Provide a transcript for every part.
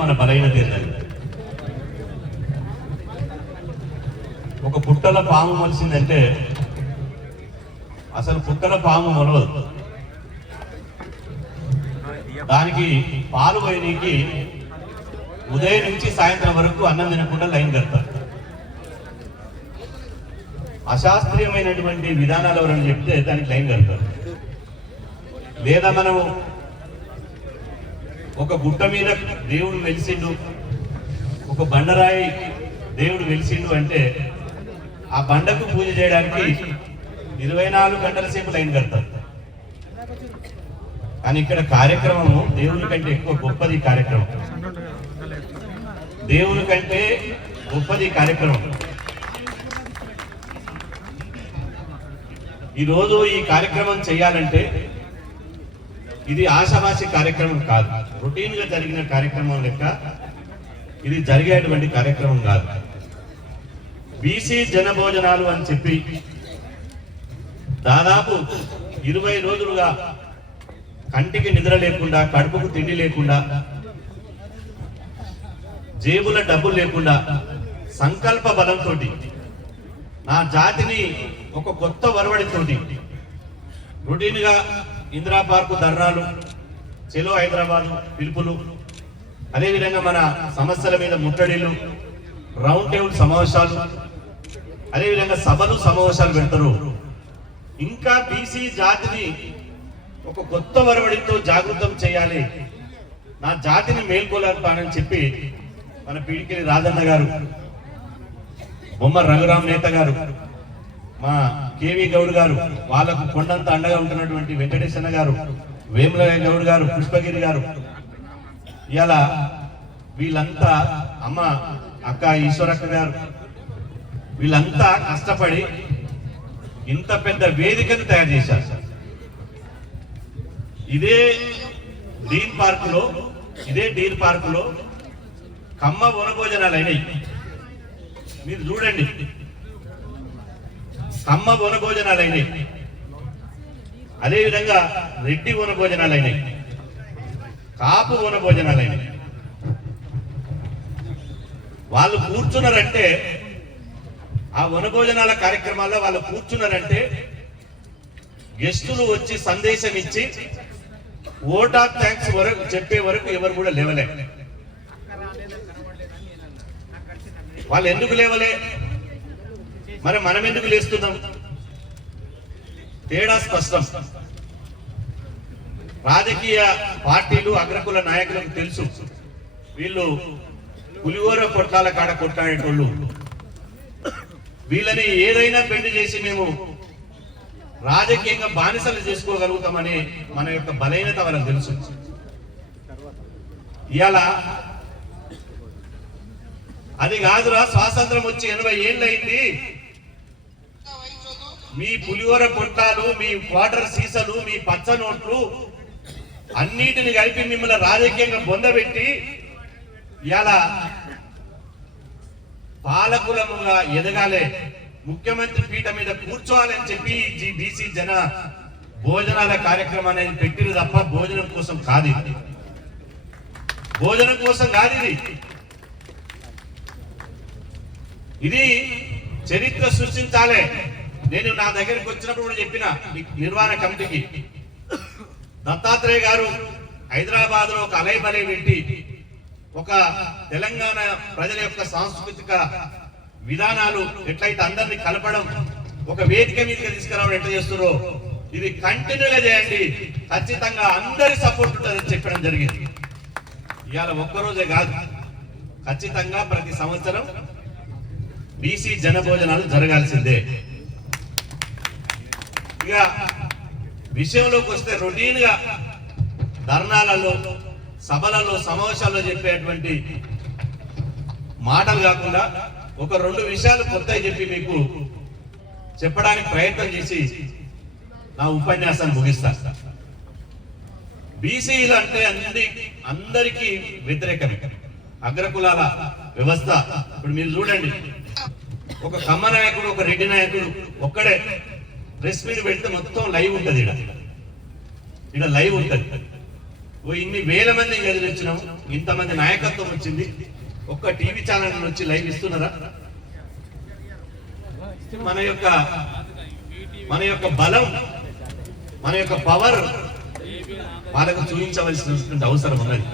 మన బలహీనత ఏంటంటే ఒక పుట్టల పాము మొలిసిందంటే అసలు పుట్టల పాము మొలవదు. దానికి పాలు పోయడానికి ఉదయం నుంచి సాయంత్రం వరకు అన్నం తినకుండా లైన్ కడతారు. అశాస్త్రీయమైనటువంటి విధానాలు ఎవరైనా చెప్తే దానికి లైన్ కడతారు. లేదా మనం ఒక గుట్ట మీద దేవుడు వెలిసిండు, ఒక బండరాయి దేవుడు వెలిసిండు అంటే ఆ బండకు పూజ చేయడానికి 24 గంటల సేపు లైన్ కడతారు. కానీ ఇక్కడ కార్యక్రమము దేవుని కంటే ఎక్కువ గొప్పది. కార్యక్రమం దేవుని కంటే గొప్పది కార్యక్రమం. ఈరోజు ఈ కార్యక్రమం చేయాలంటే ఇది ఆషామాషి కార్యక్రమం కాదు, రొటీన్ గా జరిగిన కార్యక్రమం లెక్క ఇది జరిగేటువంటి కార్యక్రమం కాదు. బీసీ జనభోజనాలు అని చెప్పి దాదాపు 20 రోజులుగా కంటికి నిద్ర లేకుండా, కడుపుకు తిండి లేకుండా, జేబుల డబ్బులు లేకుండా సంకల్ప బలంతో నా జాతిని ఒక కొత్త వరవడితోటి రొటీన్ గా ఇందిరా పార్కు ధర్నాలు, చెలో హైదరాబాద్ పిలుపులు, అదేవిధంగా మన సమస్యల మీద ముట్టడిలు, రౌండ్ టేబుల్ సమావేశాలు, అదేవిధంగా సభలు సమావేశాలు పెడతారు. ఇంకా బీసీ జాతిని ఒక కొత్త వరవడితో జాగృతం చేయాలి, నా జాతిని మేల్కొల్పానని చెప్పి మన పిడికిలి రాజన్న గారు, బొమ్మ రఘురామ్ నేత గారు, మా కేవీ గౌడ్ గారు, వాళ్ళకు కొండంత అండగా ఉంటున్నటువంటి వెంకటేశ్వర గారు, వేముల గౌడ్ గారు, పుష్పగిరి గారు, ఇలా వీళ్ళంతా అమ్మ అక్క ఈశ్వరక్క గారు, వీళ్ళంతా కష్టపడి ఇంత పెద్ద వేదికను తయారు చేశారు. ఇదే డీర్ పార్కులో కమ్మ వనభోజనాలు అయినాయి. మీరు చూడండి, కమ్మ వనభోజనాలు అయినాయి, అదేవిధంగా రెడ్డి వనభోజనాలు అయినాయి, కాపు వనభోజనాలు అయినాయి. వాళ్ళు కూర్చున్నారంటే, ఆ వనభోజనాల కార్యక్రమాల్లో వాళ్ళు కూర్చున్నారంటే గెస్టులు వచ్చి సందేశం ఇచ్చి ఓట్ ఆఫ్ థ్యాంక్స్ వరకు చెప్పే వరకు ఎవరు కూడా లేవలే. వాళ్ళు ఎందుకు లేవలే, మరి మనం ఎందుకు లేస్తున్నాం? తేడా స్పష్టం. రాజకీయ పార్టీలు, అగ్రకుల నాయకులకు తెలుసు వీళ్ళు పులిహోర పొట్లాల కాడ కొట్లాడేటోళ్ళు, వీళ్ళని ఏదైనా పెళ్లి చేసి మేము రాజకీయంగా బానిసలు చేసుకోగలుగుతామని మన యొక్క బలహీనత వాళ్ళకి తెలుసు. ఇవాళ అది కాదురా, స్వాతంత్రం వచ్చి 80 ఏళ్ళు అయింది, మీ పులిహోర పొట్టాలు, మీ వాటర్ సీసాలు, మీ పచ్చ నోట్లు అన్నిటిని కలిపి మిమ్మల్ని రాజకీయంగా బొందబెట్టి ఇలా పాలకులముగా ఎదగాలే, ముఖ్యమంత్రి పీఠ మీద కూర్చోవాలని చెప్పి బీసీ జన భోజనాల కార్యక్రమం అనేది పెట్టిరు తప్ప భోజనం కోసం కాదు. భోజనం కోసం కాదు ఇది చరిత్ర సృష్టించాలి. నేను నా దగ్గరికి వచ్చినప్పుడు కూడా చెప్పిన నిర్వహణ కమిటీకి, దత్తాత్రేయ గారు హైదరాబాద్ లో ఒక అలైబలై పెట్టి ఒక తెలంగాణ ప్రజల యొక్క సాంస్కృతిక విధానాలు ఎట్లయితే అందరినీ కలపడం, ఒక వేదిక మీదకి తీసుకురావడం ఎట్లా చేస్తారో ఇది కంటిన్యూగా చేయండి, ఖచ్చితంగా అందరి సపోర్ట్ ఉంటుందని చెప్పడం జరిగింది. ఇవాళ ఒక్కరోజే కాదు, ఖచ్చితంగా ప్రతి సంవత్సరం బీసీ జనభోజనాలు జరగాల్సిందే. ఇక విషయంలోకి వస్తే రొటీన్ గా ధర్నాలలో, సభలలో, సమావేశాల్లో చెప్పేటువంటి మాటలు కాకుండా ఒక 2 విషయాలు కొత్తవి చెప్పి మీకు చెప్పడానికి ప్రయత్నం చేసి నా ఉపన్యాసాన్ని ముగిస్తా. బీసీలు అంటే అందరికీ వ్యతిరేకమే, అగ్రకులాల వ్యవస్థ. ఇప్పుడు మీరు చూడండి, ఒక కమ్మ నాయకుడు, ఒక రెడ్డి నాయకుడు ఒక్కడే ప్రెస్ మీట్ పెడితే మొత్తం లైవ్ ఉంటుంది, ఇక్కడ లైవ్ ఉంటుంది. ఇన్ని వేల మంది గదిలిచ్చినాం, ఇంతమంది నాయకత్వం వచ్చింది, ఒక్క టీవీ ఛానల్ వచ్చి లైవ్ ఇస్తున్నారా? మన యొక్క బలం, మన యొక్క పవర్ వాళ్ళకు చూపించవలసినటువంటి అవసరం ఉన్నది.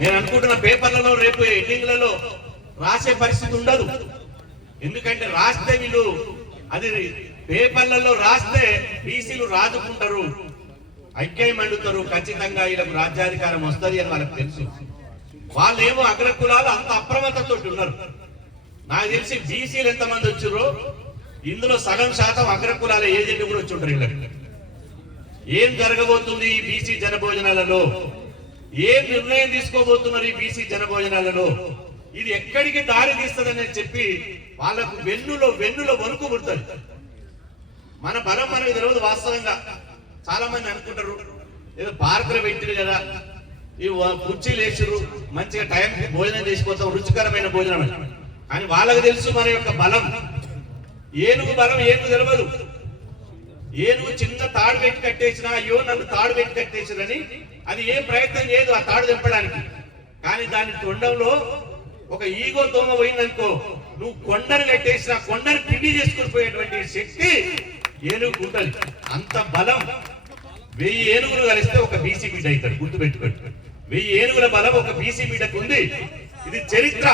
నేను అనుకుంటున్న పేపర్లలో రేపు ఎడ్డింగ్లలో రాసే పరిస్థితి ఉండదు. ఎందుకంటే రాస్తే వీళ్ళు అది పేపర్లలో రాస్తే బీసీలు రాజుకుంటారు, ఐక్యం మండుతారు, ఖచ్చితంగా వీళ్ళకు రాజ్యాధికారం వస్తుంది అని వాళ్ళకి తెలుసు. వాళ్ళేమో అగ్రకులాలు అంత అప్రమత్తతో ఉన్నారు. నాకు తెలిసి బీసీలు ఎంతమంది వచ్చారో ఇందులో సగం శాతం అగ్రకులాల ఏజెంట్ కూడా వచ్చి ఉంటారు. వీళ్ళకి ఏం జరగబోతుంది ఈ బీసీ జనభోజనాలలో, ఏం నిర్ణయం తీసుకోబోతున్నారు ఈ బీసీ జనభోజనాలలో, ఇది ఎక్కడికి దారి తీస్తుందని చెప్పి వాళ్ళకు వెన్నులో వణుకు పుడుతుంది. మన బలం మనకు తెలియదు. వాస్తవంగా చాలా మంది అనుకుంటారు ఏదో పార్కులు పెట్టిరు కదా, ఈ కుర్చీలు వేసిరు, మంచిగా టైంకి భోజనం చేసిపోతాం, రుచికరమైన భోజనం అని. కానీ వాళ్ళకు తెలుసు మన యొక్క బలం. ఏనుగు బలం ఏనుగు తెలియదు. ఏనుగు చిన్న తాడు పెట్టి కట్టేసినా, అయ్యో నన్ను తాడు పెట్టి కట్టేసిరని అది ఏం ప్రయత్నం చేయదు ఆ తాడు తెంపడానికి. కానీ దాని తొండంలో ఒక ఈగో దోమ పోయిందనుకో, నువ్వు కొండను కట్టేసిన కొండను పిండి చేసుకుని పోయేటువంటి శక్తి ఏనుగు ఉంటుంది. అంత బలం. 1000 ఏనుగులు కలిస్తే ఒక బీసీ బిడ్డ అవుతాడు. గుర్తుపెట్టుకోండి, 1000 ఏనుగుల బలం ఒక బీసీ బిడ్డకు ఉంది. ఇది చరిత్ర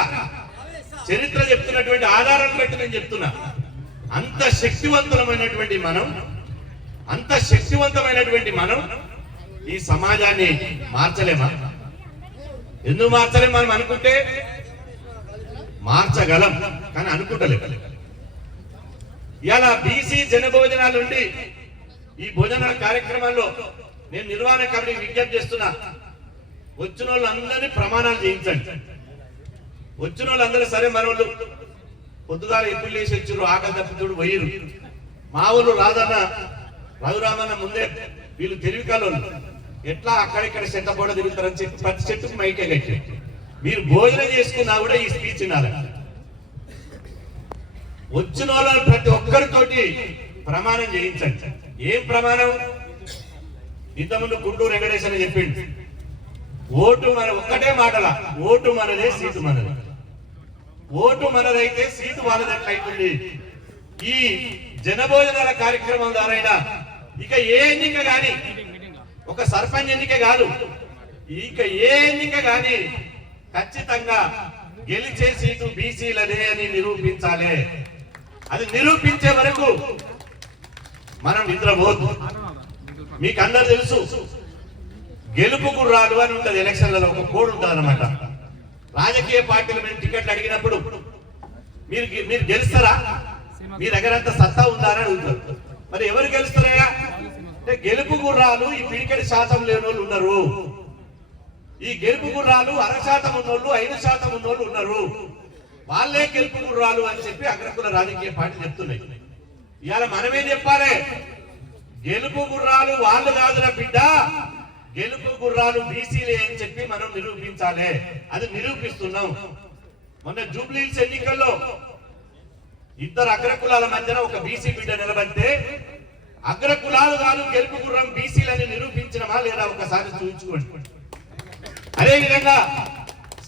చెప్తున్నటువంటి ఆధారాన్ని బట్టి నేను చెప్తున్నా. అంత శక్తివంతమైనటువంటి మనం ఈ సమాజాన్ని మార్చలేమా? ఎందుకు మార్చలేం? మనం అనుకుంటే మార్చగలం, కానీ అనుకుంటలేం. ఇలా బీసీ జనభోజనాల నుండి ఈ భోజనాల కార్యక్రమాల్లో నేను నిర్వహణ కమిటీకి విజ్ఞప్తి చేస్తున్నా, వచ్చిన వాళ్ళందరినీ ప్రమాణాలు చేయించండి. వచ్చిన వాళ్ళందరూ సరే మనోళ్ళు పొద్దుగాల ఎప్పుడు లేచి వచ్చారు, ఆకలి తప్పితుడు పోయిరు. మా ఊళ్ళు రఘురామన్న ముందే వీళ్ళు తెలివికాలు ఎట్లా అక్కడిక్కడ చెత్తపోడ తిరుగుతారని చెప్పి ప్రతి చెట్టుకు మైకే కట్టి మీరు భోజనం చేసుకున్నా కూడా ఈ స్పీచ్ వినాలి. వచ్చిన వాళ్ళని ప్రతి ఒక్కరితోటి ప్రమాణం చేయించండి. ఏం ప్రమాణం? ఇంతకుముందు గుంటూరు వెంకటేశ్వర చెప్పింది, ఓటు మన ఒక్కటే మాటల, ఓటు మనదే సీటు మనది. ఓటు మనదైతే సీటు వాళ్ళది ఎట్లయితుంది? ఈ జనభోజనాల కార్యక్రమం ద్వారా ఇక ఏ ఎన్నిక గాని, ఒక సర్పంచ్ ఎన్నిక కాదు, ఇక ఏ ఎన్నిక గాని ఖచ్చితంగా గెలిచే సీటు బీసీలదే అని నిరూపించాలి. అది నిరూపించే వరకు మనం నిద్రపోదు. మీకు అందరు తెలుసు, గెలుపు గుర్రాలు అని ఉంటుంది ఎలక్షన్లలో, ఒక కోడ్ ఉంటుంది అనమాట. రాజకీయ పార్టీలు మేము టికెట్లు అడిగినప్పుడు మీరు గెలుస్తారా, మీ దగ్గర అంత సత్తా ఉందా అని అడుగుతారు. మరి ఎవరు గెలుస్తారయ్యా అంటే గెలుపు గుర్రాలు ఈ పిడికెడి శాతం లేని వాళ్ళు ఉన్నారు. ఈ గెలుపు గుర్రాలు 1/2% ఉన్నోళ్ళు, 5% ఉన్నోళ్ళు ఉన్నారు. వాళ్ళే గెలుపు గుర్రాలు అని చెప్పి అగ్రకుల రాజకీయ పార్టీ చెప్తున్నాయి. ఇవాళ మనమే చెప్పాలి, గెలుపు గుర్రాలు వాళ్ళు కాదురా బిడ్డ, గెలుపు గుర్రాలు బీసీలే అని చెప్పి మనం నిరూపించాలి. అది నిరూపిస్తున్నాం. మొన్న జూబ్లీహిల్స్ ఎన్నికల్లో 2 అగ్రకులాల మధ్యన ఒక బీసీ బిడ్డ నిలబడితే అగ్రకులాలు కాదు గెలుపు గుర్రం బీసీలని నిరూపించినమా లేదా ఒకసారి చూపించుకోండి. అదేవిధంగా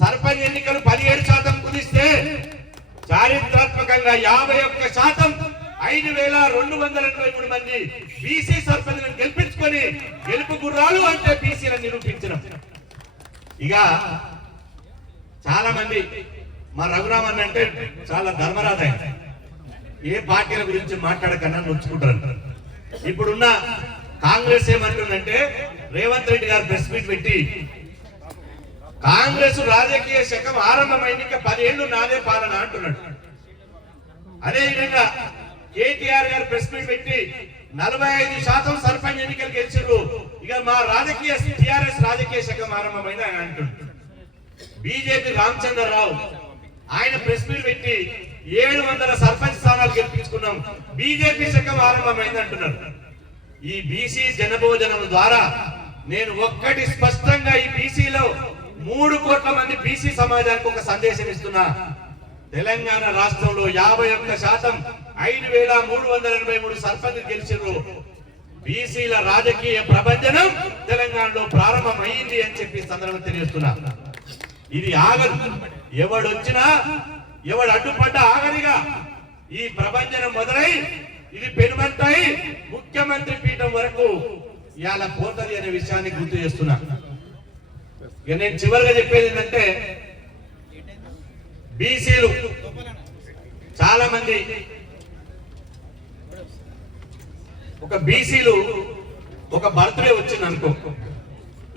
సర్పంచ్ ఎన్నికలు 17% కుదిస్తే చారిత్రాత్మకంగా 51% 5223 మంది బీసీ సర్పంచ్లను గెలిపించుకొని గెలుపు గుర్రాలు అంటే బీసీలను నిరూపించడం. ఇక చాలా మంది మా రఘురామన్ అంటే చాలా ధర్మరాజు, ఏ పార్టీల గురించి మాట్లాడకన్నా నొచ్చుకుంటారు. ఇప్పుడున్న కాంగ్రెస్ ఏమంటుందంటే రేవంత్ రెడ్డి గారు ప్రెస్ మీట్ పెట్టి కాంగ్రెస్ రాజకీయ శకం ఆరంభమైంది, 10 ఏళ్ళు నాదే పాలన అంటున్నాడు. అదేవిధంగా కేటీఆర్ గారు ప్రెస్ మీట్ పెట్టి 45% సర్పంచ్ ఎన్నికలు గెలిచారు, ఇక మా రాజకీయ టిఆర్ఎస్ రాజకీయ శకం ఆరంభమైంది ఆయన అంటున్నాడు. బీజేపీ రామచంద్రరావు ఆయన ప్రెస్ మీట్ పెట్టి 700 సర్పంచ్ స్థానాలు గెలిపించుకున్నాం, బీజేపీ శకం ఆరంభమైంది అంటున్నారు. ఈ బీసీ జనభోజనం ద్వారా నేను ఒక్కటి స్పష్టంగా ఈ బీసీలో 3 కోట్ల మంది బీసీ సమాజానికి ఒక సందేశం ఇస్తున్నా. తెలంగాణ రాష్ట్రంలో 51% 5383 సర్పంచ్ గెలిచారు. బీసీల రాజకీయ ప్రభంజనం తెలంగాణలో ప్రారంభమైంది అని చెప్పి సందర్భం తెలియజేస్తున్నా. ఇది ఆగదు. ఎవడొచ్చినా ఎవడు అడ్డుపడ్డా ఆగనిగా ఈ ప్రభంజనం మొదలై ఇది పెనుమంటై ముఖ్యమంత్రి పీఠం వరకు ఇవాళ పోతది అనే విషయాన్ని గుర్తు చేస్తున్నా. నేను చివరిగా చెప్పేది ఏంటంటే బీసీలు చాలా మంది ఒక బీసీలు ఒక బర్త్డే వచ్చింది అనుకో,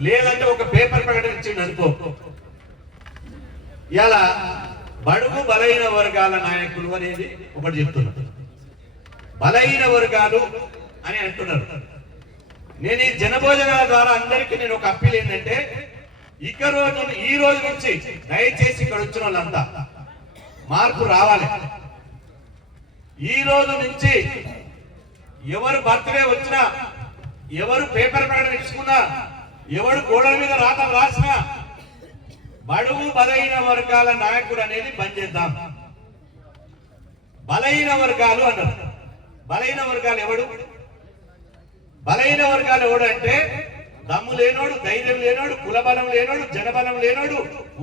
లేదంటే ఒక పేపర్ ప్రకటన ఇచ్చింది అనుకో, ఇలా బడుగు బలహీన వర్గాల నాయకులు అనేది ఒకటి చెప్తున్నారు. బలహీన వర్గాలు అని అంటున్నారు. నేను ఈ జనభోజనాల ద్వారా అందరికీ నేను ఒక అప్పీల్ ఏంటంటే ఈ రోజు నుంచి దయచేసి ఇక్కడ వచ్చిన వాళ్ళంతా మార్పు రావాలి. ఈ రోజు నుంచి ఎవరు బర్త్డే వచ్చినా, ఎవరు పేపర్ ప్రకటన ఇచ్చుకున్నా, ఎవరు గోడల మీద రాత రాసినా బడుగు బలహీన వర్గాల నాయకుడు అనేది బంద్ చేద్దాం. బలహీన వర్గాలు అన్నారు. బలహీన వర్గాలు ఎవడు? బలహీన వర్గాలు ఎవడు అంటే దమ్ము లేనోడు, ధైర్యం లేనోడు, కులబలం లేనోడు, జనబలం లేనోడు,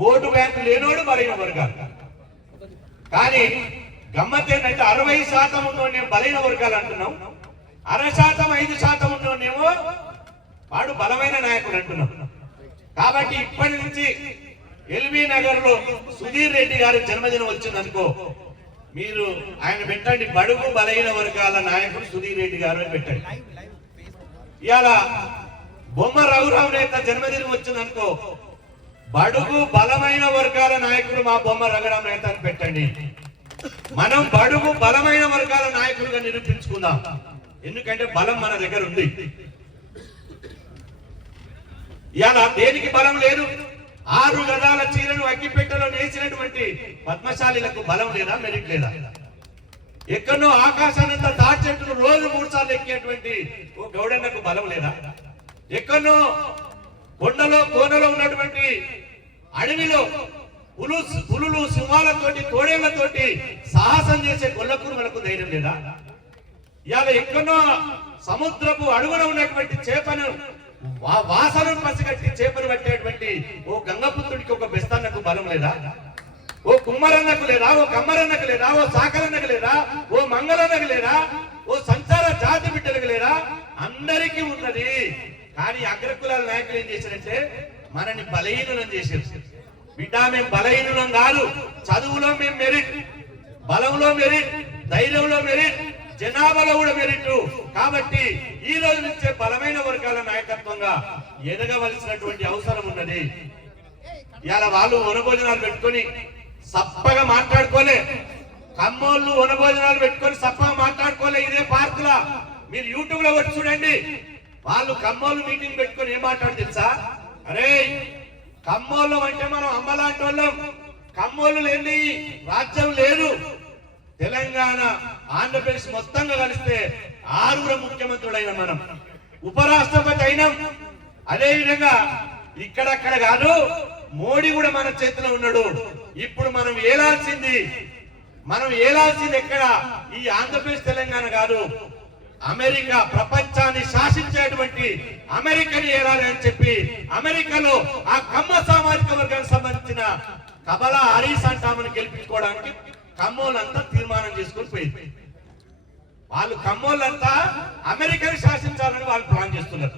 ఓటు బ్యాంకు లేనోడు బలహీన వర్గాలు. కానీ గమ్మత్ ఏంటంటే 60% ఉన్నోడేమో బలహీన వర్గాలు అంటున్నాం, 60%, 5% ఉన్నోడేమో వాడు బలమైన నాయకుడు అంటున్నాం. కాబట్టి ఇప్పటి నుంచి ఎల్బీ నగర్ లో సుధీర్ రెడ్డి గారి జన్మదినం వచ్చిందనుకో, మీరు ఆయన పెట్టండి బడుగు బలహీన వర్గాల నాయకుడు సుధీర్ రెడ్డి గారు అని పెట్టండి. ఇవాళ బొమ్మ రఘురావు నేత జన్మదినం వచ్చిందనుకో, బడుగు బలమైన వర్గాల నాయకుడు మా బొమ్మ రఘురావు నేత అని పెట్టండి. మనం బడుగు బలమైన వర్గాల నాయకులుగా నిరూపించుకుందాం. ఎందుకంటే బలం మన దగ్గర ఉంది. ఇవాళ దేనికి బలం లేదు? 6 గజాల చీరను అగ్గిపెట్టెలో నేసినటువంటి పద్మశాలీలకు బలం లేదా, మెరిట్ లేదా? ఎక్కడో ఆకాశానంతా దాచెట్టును రోజు 3 సార్లు ఎక్కేటువంటి ఓ గౌడన్నకు బలం లేదా? ఎక్కడో కొండలో కోనలో ఉన్నటువంటి అడవిలో పులులు సింహాలతోటి తోడేళ్లతోటి సాహసం చేసే గొల్లకురుమలకు ధైర్యం లేదా? ఇవాళ ఎక్కడో సముద్రపు అడుగున ఉన్నటువంటి చేపను వాసనను పసిగట్టి చేపను పట్టేటువంటి ఓ గంగపుత్రుడికి ఒక బెస్తన్నకు బలం లేదా? ఓ కుమ్మరన్నకు లేదా? ఓ కమ్మరన్నకు లేదా? ఓ సాకరన్నకు లేదా? ఓ మంగళన్నకు లేదా? ఓ సంచార జాతి బిడ్డలకు లేదా? అందరికీ ఉన్నది. కానీ అగ్రకులాల నాయకులు ఏం చేశారంటే మనని బలహీనం చేశారు. బిడ్డ మేము బలహీనం కాదు, చదువులో మేము మెరిట్, బలంలో మెరిట్, ధైర్యంలో మెరిట్, జనాభాలో కూడా మెరిట్. కాబట్టి ఈ రోజు నుంచే బలమైన వర్గాల నాయకత్వంగా ఎదగవలసినటువంటి అవసరం ఉన్నది. ఇవాళ వాళ్ళు వనభోజనాలు పెట్టుకొని సప్పగా మాట్లాడుకోలే, కమ్మోళ్ళు వనభోజనాలు పెట్టుకొని సప్పగా మాట్లాడుకోలే. ఇదే పార్కులా మీరు యూట్యూబ్ లో వచ్చి చూడండి. వాళ్ళు కమ్మోళ్ళు మీటింగ్ పెట్టుకొని ఏం మాట్లాడు తెలుసా? అరే కమ్మోళ్ళు అంటే మనం అమ్మలాంటి వాళ్ళం, కమ్మోళ్ళు లేని రాజ్యం లేదు. తెలంగాణ ఆంధ్రప్రదేశ్ మొత్తంగా కలిస్తే 6 ముఖ్యమంత్రులైన మనం, ఉపరాష్ట్రపతి అయినాం. అదే విధంగా ఇక్కడక్కడ కాదు, మోడీ కూడా మన చేతిలో ఉన్నాడు. ఇప్పుడు మనం ఏలాల్సింది ఎక్కడ? ఈ ఆంధ్రప్రదేశ్ తెలంగాణ కాదు, అమెరికా, ప్రపంచాన్ని శాసించేటువంటి అమెరికాని ఏలాలి అని చెప్పి అమెరికాలో ఆ కమ్మ సామాజిక వర్గానికి సంబంధించిన కబలా హరీస్ అంటామని గెలిపించుకోవడానికి కమ్మోళ్ళంతా తీర్మానం చేసుకొని పోయింది. వాళ్ళు కమ్మోళ్ళంతా అమెరికాని శాసించాలని వాళ్ళు ప్లాన్ చేస్తున్నారు.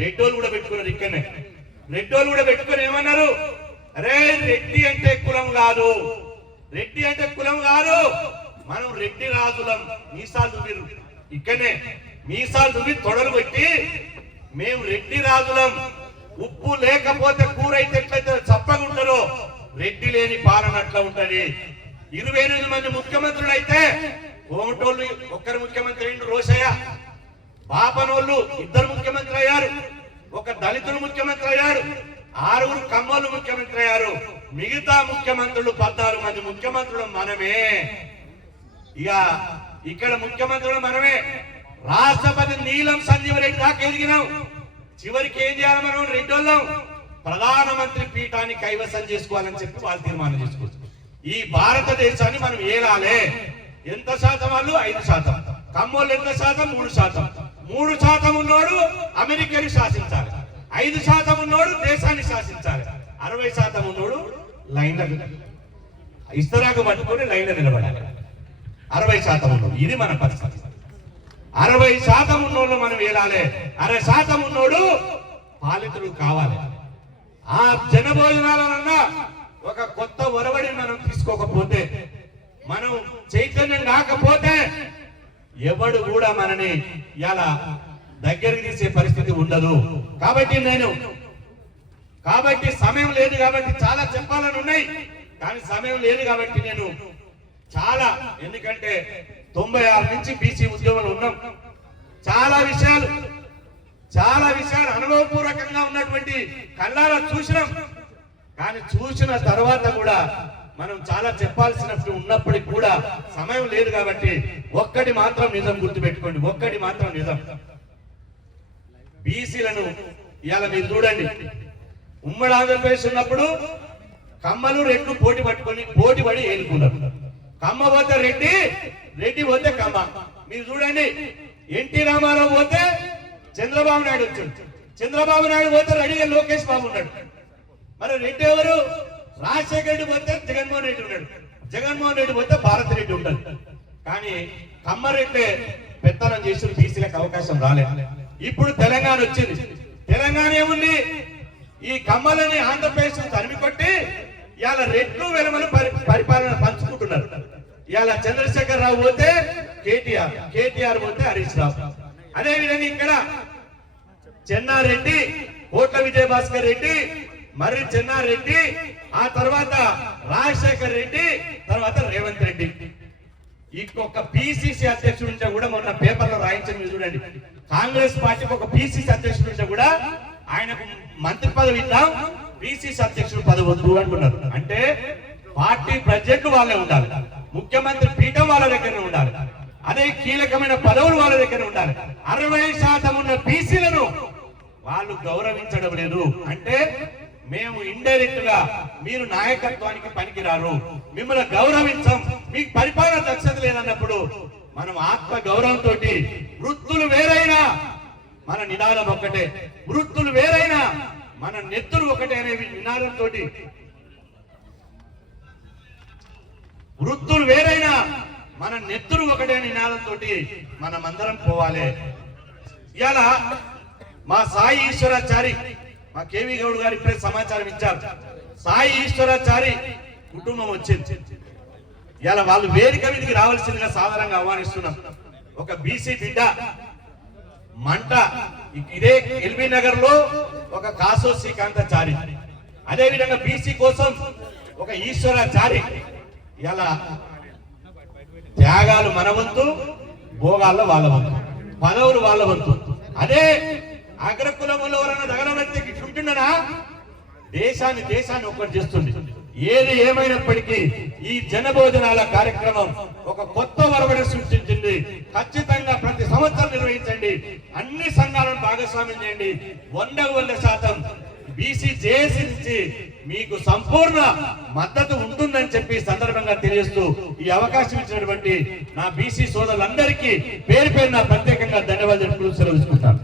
రెడ్డోళ్ళు కూడా పెట్టుకున్నారు. ఇక్కడనే రెడ్డోళ్ళు కూడా పెట్టుకుని ఏమన్నారు? అరే రెడ్డి అంటే కులం కాదు, రెడ్డి అంటే కులం కాదు, మనం రెడ్డి రాజులం. మీసాలు దువ్విరు, ఇక్కడనే మీసాలు దువ్వి తొడలు పెట్టి మేము రెడ్డి రాజులం, ఉప్పు లేకపోతే కూర అయితే ఎట్లయితే చప్పగా ఉంటారో రెడ్డి లేని పాలన అట్లా ఉంటది. 28 మంది ముఖ్యమంత్రులు అయితే కోమటోళ్ళు ఒక్కరు ముఖ్యమంత్రి అయ్యిండు రోషయ్య, బాపనోళ్ళు 2 ముఖ్యమంత్రి అయ్యారు, ఒక దళితులు ముఖ్యమంత్రి అయ్యారు, 6 కమ్మోళ్ళు ముఖ్యమంత్రి అయ్యారు. మిగతా ముఖ్యమంత్రులు 14 మంది ముఖ్యమంత్రులు మనమే. ఇక ఇక్కడ ముఖ్యమంత్రులు మనమే. రాష్ట్రపతి నీలం సంజీవ్ రెడ్డి దాకా ఎదిగినాం. చివరికి ఏం చేయాలి? మనం రెడ్డోళ్ళం ప్రధానమంత్రి పీఠాన్ని కైవసం చేసుకోవాలని చెప్పి వాళ్ళు తీర్మానం చేసుకోవచ్చు. ఈ భారతదేశాన్ని మనం ఏలాలే. ఎంత శాతం? వాళ్ళు 5%. కమ్మోళ్ళు ఎంత శాతం? 3%. 3% ఉన్నోడు అమెరికాని శాసించాలి, 5% ఉన్నోడు దేశాన్ని శాసించాలి, 60% ఉన్నోడు లైన్లో ఇస్తరాకు పట్టుకొని లైన్లో నిలబడాలి. 60% ఉన్నోడు, ఇది మన పరిస్థితి. 60% ఉన్నోళ్ళు మనం వేలాలి, 60% ఉన్నోడు పాలితుడు కావాలి. ఆ జనభోజనాలన్నా ఒక కొత్త ఒరవడిని మనం తీసుకోకపోతే, మనం చైతన్యం కాకపోతే ఎవడు కూడా మనని ఇలా దగ్గరికి తీసే పరిస్థితి ఉండదు. కాబట్టి సమయం లేదు, కాబట్టి చాలా చెప్పాలని ఉన్నాయి, కానీ సమయం లేదు కాబట్టి నేను చాలా, ఎందుకంటే 96 నుంచి బీసీ ఉద్యమంలో ఉన్నాం. చాలా విషయాలు అనుభవపూర్వకంగా ఉన్నటువంటి కళ్ళారా చూసినాం. కానీ చూసిన తర్వాత కూడా మనం చాలా చెప్పాల్సినప్పుడు ఉన్నప్పటికీ కూడా సమయం లేదు. కాబట్టి ఒక్కటి మాత్రం నిజం గుర్తుపెట్టుకోండి, ఒక్కటి మాత్రం నిజం. బీసీలను ఇవాళ మీరు చూడండి, ఉమ్మడి ఆంధ్రప్రదేశ్ ఉన్నప్పుడు కమ్మలు రెడ్లు పోటీ పడి ఏలుకున్నారు. కమ్మ పోతే రెడ్డి, రెడ్డి పోతే కమ్మ. మీరు చూడండి, ఎన్టీ రామారావు పోతే చంద్రబాబు నాయుడు వచ్చాడు, చంద్రబాబు నాయుడు పోతే రెడీగా లోకేష్ బాబు ఉన్నాడు. మరి రెడ్డి ఎవరు? రాజశేఖర రెడ్డి పోతే జగన్మోహన్ రెడ్డి ఉన్నాడు, జగన్మోహన్ రెడ్డి పోతే భారత్ రెడ్డి ఉంటాడు. కానీ కమ్మారెడ్డి పెత్తనం చేసిన బీసీలకు అవకాశం రాలేదు. ఇప్పుడు తెలంగాణ వచ్చింది. తెలంగాణ ఏముంది? ఈ కమ్మలని ఆంధ్రప్రదేశ్ తరిమి కొట్టి ఇవాళ రెడ్లు వెలమలు పరిపాలన పంచుకుంటున్నారు. ఇవాళ చంద్రశేఖర్ రావు పోతే కేటీఆర్, కేటీఆర్ పోతే హరీష్ రావు. అదేవిధంగా ఇక్కడ చెన్నారెడ్డి, కోట్ల విజయభాస్కర్ రెడ్డి, మర్రి చెన్నారెడ్డి, ఆ తర్వాత రాజశేఖర్ రెడ్డి, తర్వాత రేవంత్ రెడ్డి. ఇంకొక పిసిసి అధ్యక్షుడు ఉంటే కూడా మొన్న పేపర్లో రాయించండి చూడండి, కాంగ్రెస్ పార్టీకి ఒక పిసిసి అధ్యక్షుడు ఉంటే కూడా ఆయనకు మంత్రి పదవి ఇద్దాం, పిసిసి అధ్యక్షుడు పదవి వద్దు అంటున్నారు. అంటే పార్టీ ప్రెసిడెంట్ వాళ్ళే ఉండాలి, ముఖ్యమంత్రి పీఠం వాళ్ళ దగ్గర ఉండాలి, అదే కీలకమైన పదవులు వాళ్ళ దగ్గర ఉండాలి. 60% ఉన్న బీసీలను వాళ్ళు గౌరవించడం లేదు. అంటే మేము ఇండైరెక్ట్ గా మీరు నాయకత్వానికి పనికిరారు, మిమ్మల్ని గౌరవించం, మీకు పరిపాలన దక్షత లేదన్నప్పుడు మనం ఆత్మ గౌరవంతో వృత్తులు వేరైనా మన నినాదం ఒక్కటే, వృత్తులు వేరైనా మన నెత్తురు ఒకటే అనే నినాదంతో, వృత్తులు వేరైనా మన నెత్తురు ఒకటే నినాదంతో మనమందరం పోవాలి. ఇలా మా సాయి ఈశ్వరాచారి, మా కేవీ గౌడ్ గారు ఇప్పుడే సమాచారం ఇచ్చారు, సాయి ఈశ్వరాచారి కుటుంబం వచ్చింది. ఇలా వాళ్ళు వేదిక మీదకి రావాల్సిందిగా సాధారణంగా ఆహ్వానిస్తున్నాం. ఒక బీసీ బిడ్డ మంట, ఇదే ఎల్బీ నగర్ లో ఒక కాసో శ్రీకాంతాచారి, అదే విధంగా బీసీ కోసం ఒక ఈశ్వరాచారి. ఇలా త్యాగాలు మన వంతు, భోగాల్లో వాళ్ళ వంతు, పదవులు వాళ్ళ వంతు. అదే అగ్రకులంలో ఎవరైనా దగనబెడితే ఇట్లుంటుండనా? దేశాన్ని ఒక్కటి చేస్తుంది. ఏది ఏమైనప్పటికీ ఈ జనభోజనాల కార్యక్రమం ఒక కొత్త వరవడి సృష్టించింది. ఖచ్చితంగా ప్రతి సంవత్సరం నిర్వహించండి, అన్ని సంఘాలను భాగస్వామ్యం చేయండి. 100% బీసీ జేఏసీ నుంచి మీకు సంపూర్ణ మద్దతు ఉంటుందని చెప్పి సందర్భంగా తెలియజేస్తూ ఈ అవకాశం ఇచ్చినటువంటి నా బీసీ సోదరులందరికీ పేరు పేరున ప్రత్యేకంగా ధన్యవాదాలు సెలవు తీసుకుంటాను.